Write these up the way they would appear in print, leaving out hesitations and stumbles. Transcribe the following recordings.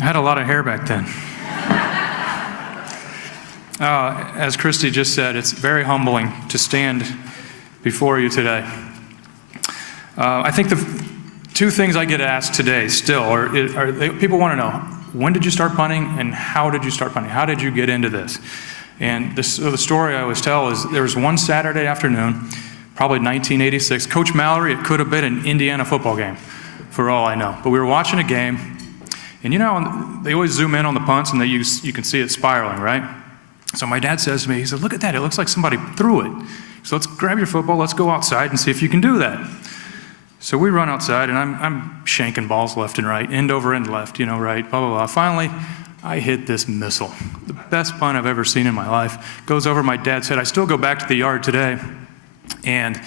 I had a lot of hair back then. As Christy just said, it's very humbling to stand before you today. I think the two things I get asked today still are people want to know, when did you start punting and how did you start punting? How did you get into this? And the story I always tell is there was one Saturday afternoon, probably 1986. Coach Mallory, it could have been an Indiana football game, for all I know. But we were watching a game, and you know, they always zoom in on the punts, and you can see it spiraling, right? So my dad says to me, he said, look at that, it looks like somebody threw it. So let's grab your football, let's go outside and see if you can do that. So we run outside, and I'm shanking balls left and right, end over end left, right, blah, blah, blah. Finally, I hit this missile. The best punt I've ever seen in my life. Goes over my dad's head. I still go back to the yard today, and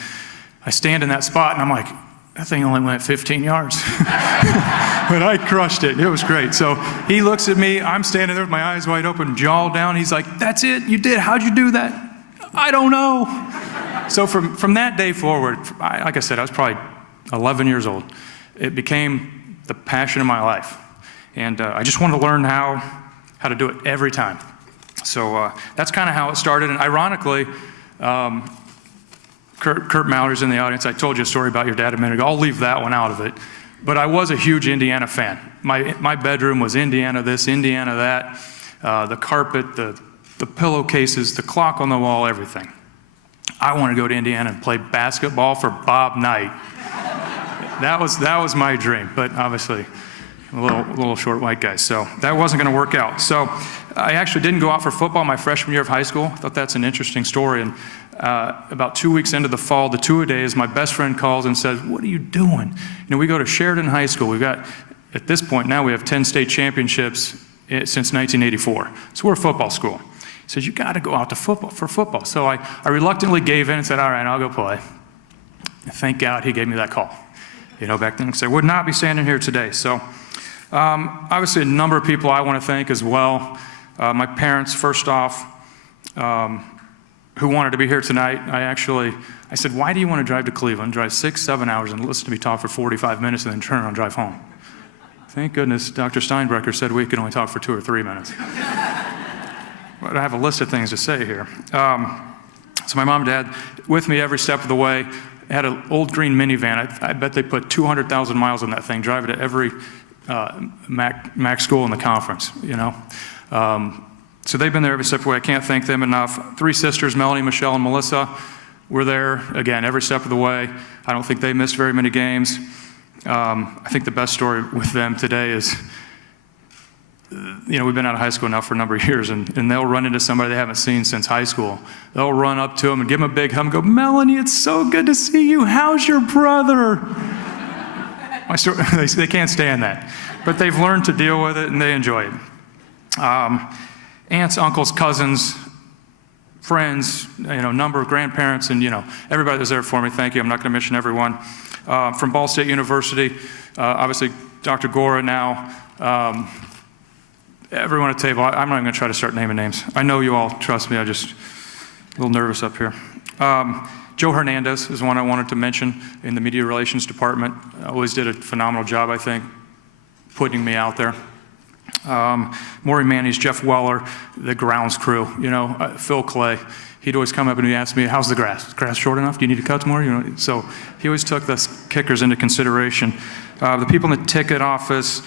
I stand in that spot, and I'm like, that thing only went 15 yards. But I crushed it. It was great. So he looks at me. I'm standing there with my eyes wide open, jaw down. He's like, that's it? You did? How'd you do that? I don't know. So from that day forward, like I said, I was probably 11 years old. It became the passion of my life. And I just wanted to learn how to do it every time. So that's kind of how it started. And ironically, Kurt Mallory's in the audience. I told you a story about your dad a minute ago. I'll leave that one out of it. But I was a huge Indiana fan. My bedroom was Indiana this, Indiana that, the carpet, the pillowcases, the clock on the wall, everything. I want to go to Indiana and play basketball for Bob Knight. That was my dream, but obviously I'm a little short white guy, so that wasn't going to work out. So I actually didn't go out for football my freshman year of high school. I thought that's an interesting story. And about 2 weeks into the fall, the two-a-days, my best friend calls and says, what are you doing? We go to Sheridan High School. We've got, at this point now, we have 10 state championships since 1984. So we're a football school. He says, you got to go out to for football. So I reluctantly gave in and said, all right, I'll go play. And thank God he gave me that call. Back then, because I would not be standing here today. So obviously a number of people I want to thank as well. My parents, first off, who wanted to be here tonight. I said, why do you want to drive to Cleveland, drive 6-7 hours and listen to me talk for 45 minutes and then turn around and drive home? Thank goodness Dr. Steinbrecher said we could only talk for 2 or 3 minutes. But I have a list of things to say here. So my mom and dad, with me every step of the way, had an old green minivan. I bet they put 200,000 miles on that thing, drive it to every MAC school in the conference, So they've been there every step of the way. I can't thank them enough. 3 sisters, Melanie, Michelle, and Melissa, were there, again, every step of the way. I don't think they missed very many games. I think the best story with them today is, we've been out of high school now for a number of years, and they'll run into somebody they haven't seen since high school. They'll run up to them and give them a big hug and go, Melanie, it's so good to see you. How's your brother? They can't stand that. But they've learned to deal with it, and they enjoy it. Aunts, uncles, cousins, friends, number of grandparents, and everybody that was there for me. Thank you. I'm not going to mention everyone. From Ball State University, obviously Dr. Gora now. Everyone at the table. I'm not even going to try to start naming names. I know you all trust me. I'm just a little nervous up here. Joe Hernandez is one I wanted to mention in the media relations department. Always did a phenomenal job, I think, putting me out there. Maury Manny's, Jeff Weller, the grounds crew, Phil Clay. He'd always come up and he'd ask me, how's the grass? Is the grass short enough? Do you need to cut more? So he always took the kickers into consideration. The people in the ticket office,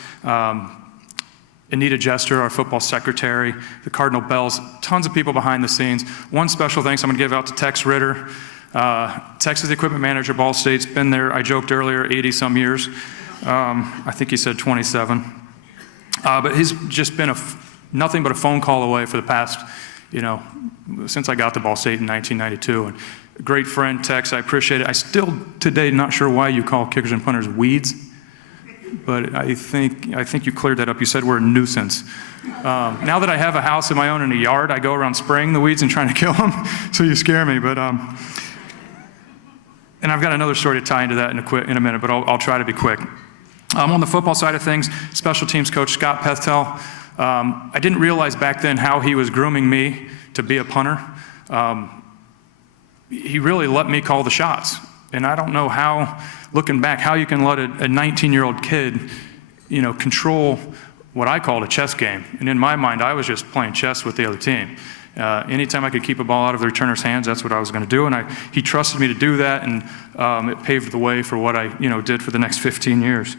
Anita Jester, our football secretary, the Cardinal Bells, tons of people behind the scenes. One special thanks I'm going to give out to Tex Ritter. Tex is the equipment manager at Ball State's been there, I joked earlier, 80-some years. I think he said 27. But he's just been nothing but a phone call away for the past, since I got to Ball State in 1992. And a great friend, Tex, I appreciate it. I still today not sure why you call kickers and punters weeds, but I think you cleared that up. You said we're a nuisance. Now that I have a house of my own and a yard, I go around spraying the weeds and trying to kill them, so you scare me. But and I've got another story to tie into that in a minute, but I'll try to be quick. On the football side of things, special teams coach Scott Pethtel, I didn't realize back then how he was grooming me to be a punter. He really let me call the shots. And I don't know how, looking back, how you can let a 19-year-old kid, control what I called a chess game. And in my mind, I was just playing chess with the other team. Anytime I could keep a ball out of the returner's hands, that's what I was going to do. And he trusted me to do that, and it paved the way for what I did for the next 15 years.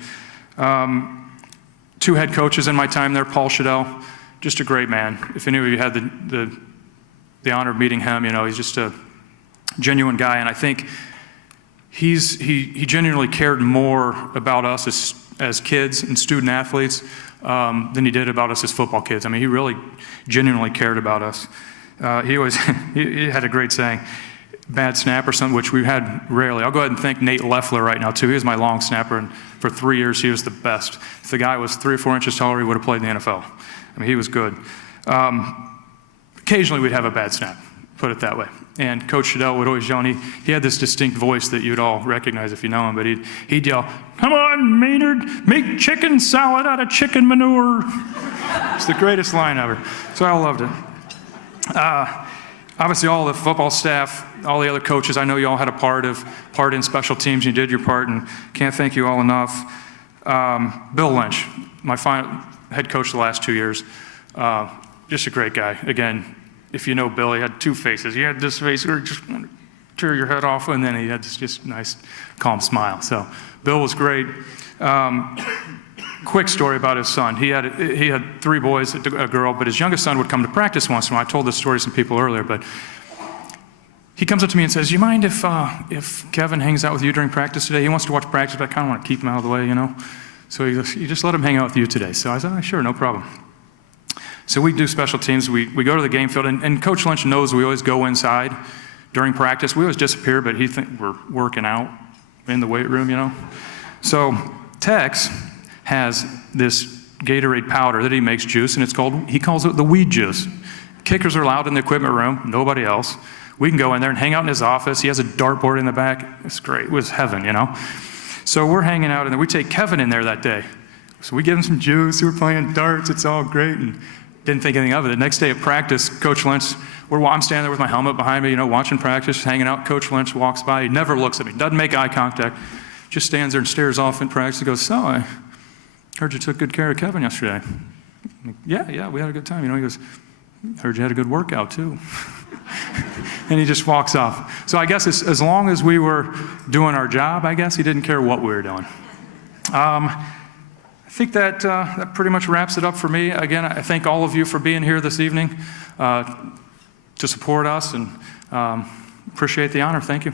2 head coaches in my time there, Paul Chatel, just a great man. If any of you had the honor of meeting him, he's just a genuine guy. And I think he genuinely cared more about us as kids and student athletes than he did about us as football kids. I mean, he really genuinely cared about us. He had a great saying, bad snap or something, which we had rarely. I'll go ahead and thank Nate Leffler right now, too. He was my long snapper, and for 3 years, he was the best. If the guy was 3 or 4 inches taller, he would have played in the NFL. I mean, he was good. Occasionally, we'd have a bad snap, put it that way. And Coach Chatel would always yell, and he had this distinct voice that you'd all recognize if you know him, but he'd yell, "Come on, Maynard, make chicken salad out of chicken manure." It's the greatest line ever. So I loved it. Obviously, all the football staff, all the other coaches, I know you all had a part in special teams. You did your part, and can't thank you all enough. Bill Lynch, my head coach the last 2 years, just a great guy. Again, if you know Bill, he had 2 faces. He had this face where you just want to tear your head off, and then he had this just nice, calm smile. So Bill was great. Quick story about his son. He had 3 boys, a girl, but his youngest son would come to practice once in a while. I told this story to some people earlier, but he comes up to me and says, "You mind if Kevin hangs out with you during practice today? He wants to watch practice, but I kind of want to keep him out of the way, So he goes, "You just let him hang out with you today." So I said, "Oh, sure, no problem." So we do special teams. We go to the game field, and Coach Lynch knows we always go inside during practice. We always disappear, but he thinks we're working out in the weight room, So Tex has this Gatorade powder that he makes juice, and he calls it the weed juice. Kickers are allowed in the equipment room, nobody else. We can go in there and hang out in his office. He has a dartboard in the back. It's great. It was heaven, So we're hanging out, and then we take Kevin in there that day. So we give him some juice. We're playing darts. It's all great, and didn't think anything of it. The next day at practice, Coach Lynch, I'm standing there with my helmet behind me, watching practice, hanging out. Coach Lynch walks by. He never looks at me, doesn't make eye contact, just stands there and stares off in practice and goes, "So, I heard you took good care of Kevin yesterday." I'm like, yeah, we had a good time. He goes, "Heard you had a good workout, too." And he just walks off. So I guess as long as we were doing our job, I guess he didn't care what we were doing. I think that pretty much wraps it up for me. Again, I thank all of you for being here this evening to support us, and appreciate the honor. Thank you.